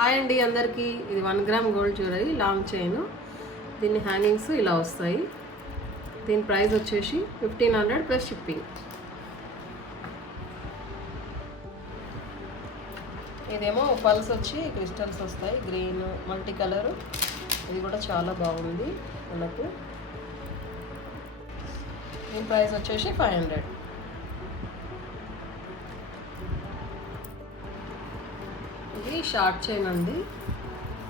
Hi అండి అందరికీ. ఇది 1 gram gold jewellery long chain. దీని హ్యాంగింగ్స్ ఇలా వస్తాయి. దీని ప్రైస్ వచ్చేసి 1500 ప్లస్ షిప్పింగ్. ఇదేమో పల్స్ వచ్చి క్రిస్టల్స్ వస్తాయి, గ్రీన్ మల్టీ కలర్. ఇది కూడా చాలా బాగుంది మనకు. దీని ప్రైస్ వచ్చేసి 500. ఇది షార్ట్ చైన్ అండి.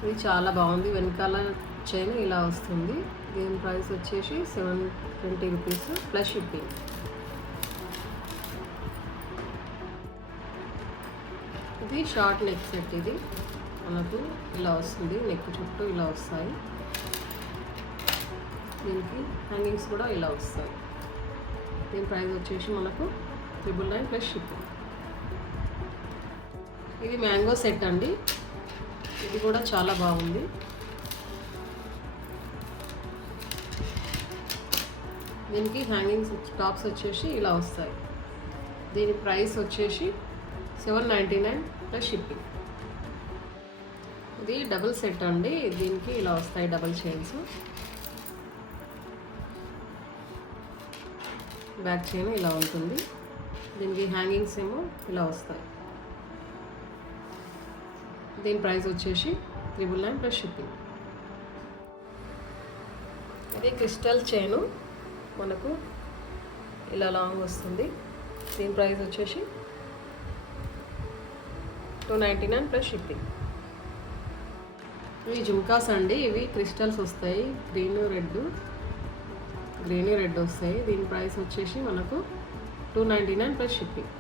ఇది చాలా బాగుంది. వెనకాల చైన్ ఇలా వస్తుంది. దీని ప్రైస్ వచ్చేసి 720 రూపీస్ ప్లస్ షిప్పింగ్. ఇది షార్ట్ నెక్ సెట్. ఇది మనకు ఇలా వస్తుంది, నెక్ చుట్టూ ఇలా వస్తాయి. దీనికి హ్యాంగింగ్స్ కూడా ఇలా వస్తాయి. దీని ప్రైస్ వచ్చేసి మనకు 999 ప్లస్ షిప్పింగ్. ఇది మ్యాంగో సెట్ అండి. ఇది కూడా చాలా బాగుంది. దీనికి హ్యాంగింగ్స్ టాప్స్ వచ్చేసి ఇలా వస్తాయి. దీని ప్రైస్ వచ్చేసి 799 ప్లస్ షిప్పింగ్. ఇది డబుల్ సెట్ అండి. దీనికి ఇలా వస్తాయి డబుల్ చైన్స్. బ్యాక్ చైన్ ఇలా ఉంటుంది. దీనికి హ్యాంగింగ్స్ ఏమో ఇలా వస్తాయి. దీని ప్రైస్ వచ్చేసి 999 ప్లస్ షిప్పింగ్. ఇది క్రిస్టల్ చైను మనకు ఇలా లాంగ్ వస్తుంది. దీని ప్రైస్ వచ్చేసి 299 ప్లస్ షిప్పింగ్. ఇవి జుమ్కాస్ అండి. ఇవి క్రిస్టల్స్ వస్తాయి, గ్రీన్ రెడ్ వస్తాయి. దీని ప్రైస్ వచ్చేసి మనకు 299 ప్లస్ షిప్పింగ్.